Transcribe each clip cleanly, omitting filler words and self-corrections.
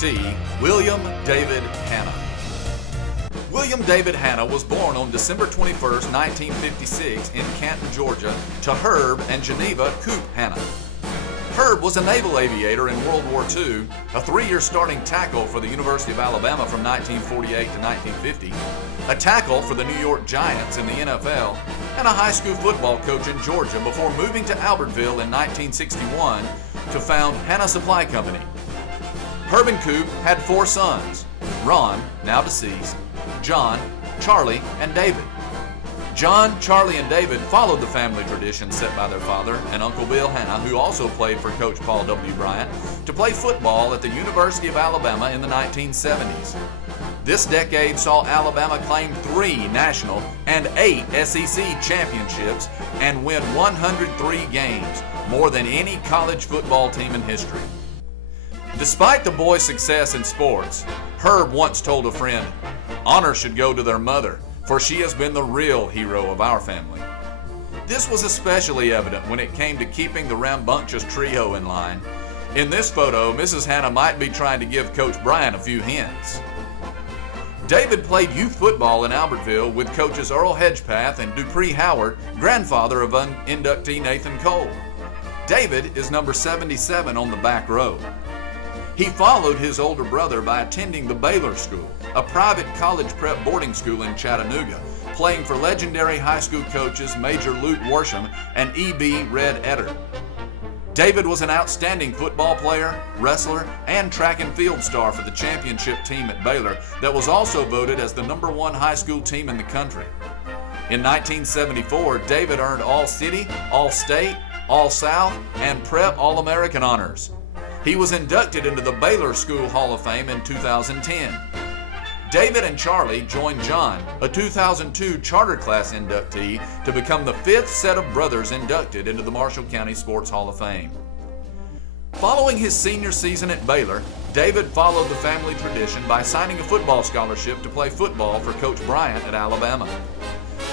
inductee, William David Hanna. William David Hanna was born on December 21, 1956 in Canton, Georgia, to Herb and Geneva Coop Hanna. Herb was a naval aviator in World War II, a 3-year starting tackle for the University of Alabama from 1948 to 1950, a tackle for the New York Giants in the NFL, and a high school football coach in Georgia before moving to Albertville in 1961 to found Hanna Supply Company. Herb and Coop had 4 sons: Ron, now deceased, John, Charlie, and David. John, Charlie, and David followed the family tradition set by their father and Uncle Bill Hanna, who also played for Coach Paul W. Bryant, to play football at the University of Alabama in the 1970s. This decade saw Alabama claim 3 national and 8 SEC championships and win 103 games, more than any college football team in history. Despite the boys' success in sports, Herb once told a friend, "Honor should go to their mother, for she has been the real hero of our family." This was especially evident when it came to keeping the rambunctious trio in line. In this photo, Mrs. Hanna might be trying to give Coach Bryant a few hints. David played youth football in Albertville with coaches Earl Hedgepath and Dupree Howard, grandfather of inductee Nathan Cole. David is number 77 on the back row. He followed his older brother by attending the Baylor School, a private college prep boarding school in Chattanooga, playing for legendary high school coaches Major Lute Worsham and E.B. Red Etter. David was an outstanding football player, wrestler, and track and field star for the championship team at Baylor that was also voted as the #1 high school team in the country. In 1974, David earned All-City, All-State, All-South, and Prep All-American honors. He was inducted into the Baylor School Hall of Fame in 2010. David and Charlie joined John, a 2002 charter class inductee, to become the 5th set of brothers inducted into the Marshall County Sports Hall of Fame. Following his senior season at Baylor, David followed the family tradition by signing a football scholarship to play football for Coach Bryant at Alabama.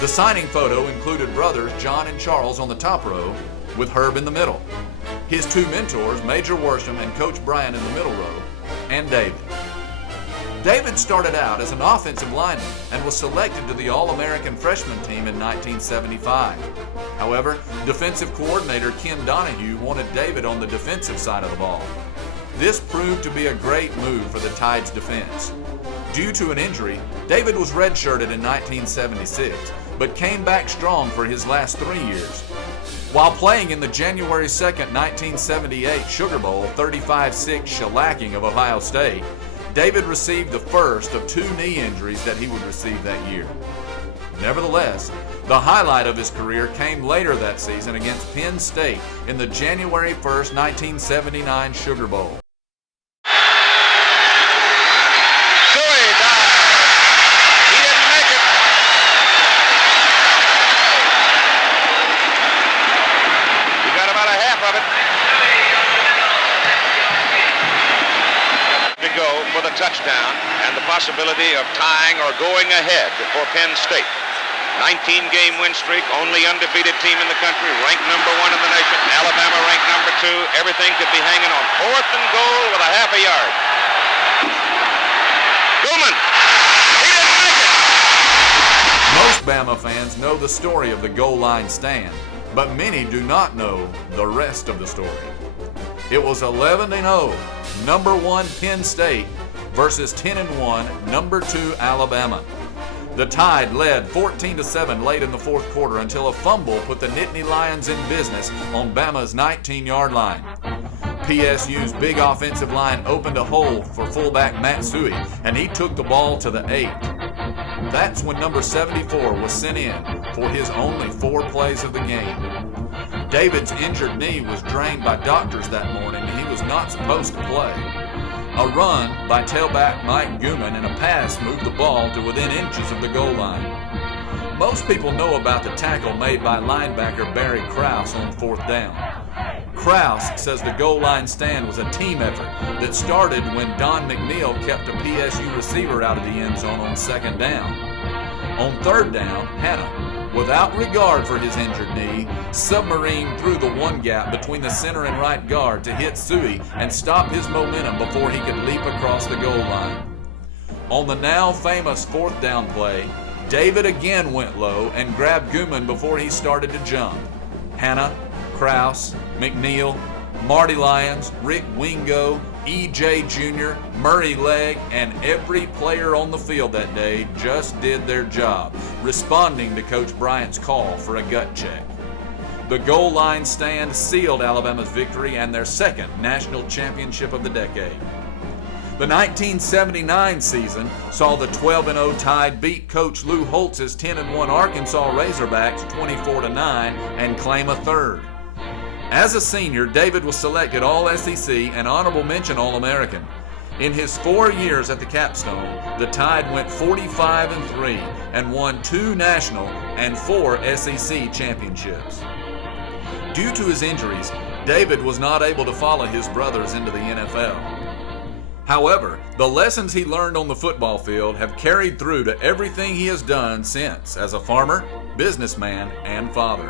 The signing photo included brothers John and Charles on the top row, with Herb in the middle. His 2 mentors, Major Worsham and Coach Bryant in the middle row, and David. David started out as an offensive lineman and was selected to the All-American freshman team in 1975. However, defensive coordinator Ken Donahue wanted David on the defensive side of the ball. This proved to be a great move for the Tide's defense. Due to an injury, David was redshirted in 1976, but came back strong for his last 3 years. While playing in the January 2, 1978 Sugar Bowl 35-6 shellacking of Ohio State, David received the first of 2 knee injuries that he would receive that year. Nevertheless, the highlight of his career came later that season against Penn State in the January 1, 1979 Sugar Bowl. For the touchdown and the possibility of tying or going ahead for Penn State. 19-game win streak, only undefeated team in the country, ranked #1 in the nation. Alabama ranked #2. Everything could be hanging on 4th and goal with a half a yard. Bowman! He didn't make it! Most Bama fans know the story of the goal line stand, but many do not know the rest of the story. It was 11-0, #1 Penn State versus 10-1, #2 Alabama. The Tide led 14-7 late in the 4th quarter until a fumble put the Nittany Lions in business on Bama's 19-yard line. PSU's big offensive line opened a hole for fullback Matt Suey, and he took the ball to the 8. That's when number 74 was sent in for his only 4 plays of the game. David's injured knee was drained by doctors that morning, and he was not supposed to play. A run by tailback Mike Gooman and a pass moved the ball to within inches of the goal line. Most people know about the tackle made by linebacker Barry Krause on 4th down. Krause says the goal line stand was a team effort that started when Don McNeil kept a PSU receiver out of the end zone on 2nd down. On 3rd down, Hanna without regard for his injured knee, submarined through the one gap between the center and right guard to hit Suey and stop his momentum before he could leap across the goal line. On the now famous fourth down play, David again went low and grabbed Gooman before he started to jump. Hanna, Kraus, McNeil, Marty Lyons, Rick Wingo, E.J. Jr., Murray Legg, and every player on the field that day just did their job, responding to Coach Bryant's call for a gut check. The goal line stand sealed Alabama's victory and their second national championship of the decade. The 1979 season saw the 12-0 Tide beat Coach Lou Holtz's 10-1 Arkansas Razorbacks 24-9 and claim a third. As a senior, David was selected All-SEC and Honorable Mention All-American. In his 4 years at the Capstone, the Tide went 45-3 and won 2 national and 4 SEC championships. Due to his injuries, David was not able to follow his brothers into the NFL. However, the lessons he learned on the football field have carried through to everything he has done since as a farmer, businessman, and father.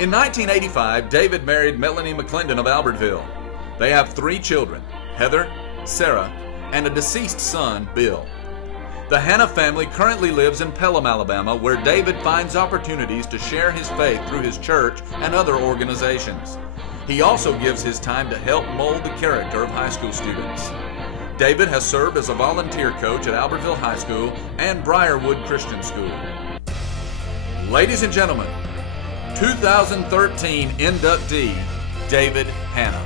In 1985, David married Melanie McClendon of Albertville. They have 3 children, Heather, Sarah, and a deceased son, Bill. The Hanna family currently lives in Pelham, Alabama, where David finds opportunities to share his faith through his church and other organizations. He also gives his time to help mold the character of high school students. David has served as a volunteer coach at Albertville High School and Briarwood Christian School. Ladies and gentlemen, 2013 inductee, David Hanna.